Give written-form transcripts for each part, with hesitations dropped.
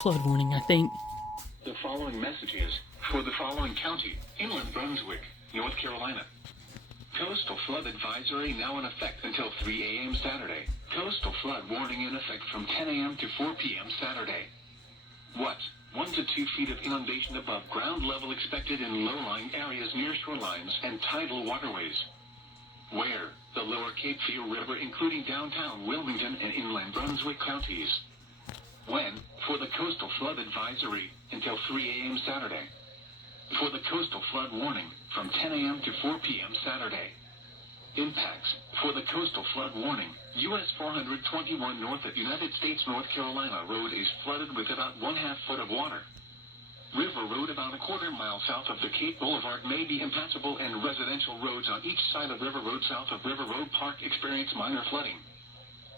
Flood warning, I think. The following message is for the following county: Inland Brunswick, North Carolina. Coastal flood advisory now in effect until 3 a.m. Saturday. Coastal flood warning in effect from 10 a.m. to 4 p.m. Saturday. What? 1 to 2 feet of inundation above ground level expected in low-lying areas near shorelines and tidal waterways. Where? The lower Cape Fear River, including downtown Wilmington and inland Brunswick counties. When? For the coastal flood advisory, until 3 a.m. Saturday. For the coastal flood warning, from 10 a.m. to 4 p.m. Saturday. Impacts. For the coastal flood warning, US 421 north at United States North Carolina Road is flooded with about 1/2 foot of water. River Road about a quarter mile south of the Cape Boulevard may be impassable, and residential roads on each side of River Road south of River Road Park experience minor flooding.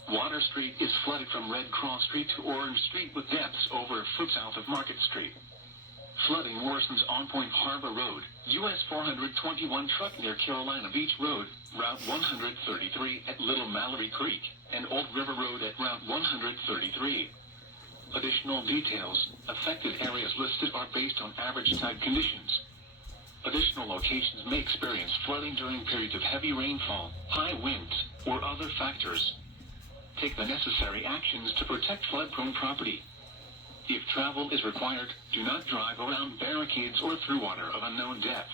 Water Street is flooded from Red Cross Street to Orange Street with depths over a foot south of Market Street. Flooding worsens on Point Harbor Road, US 421 truck near Carolina Beach Road, Route 133 at Little Mallory Creek, and Old River Road at Route 133. Additional details. Affected areas listed are based on average tide conditions. Additional locations may experience flooding during periods of heavy rainfall, high winds, or other factors. Take the necessary actions to protect flood-prone property. If travel is required, do not drive around barricades or through water of unknown depth.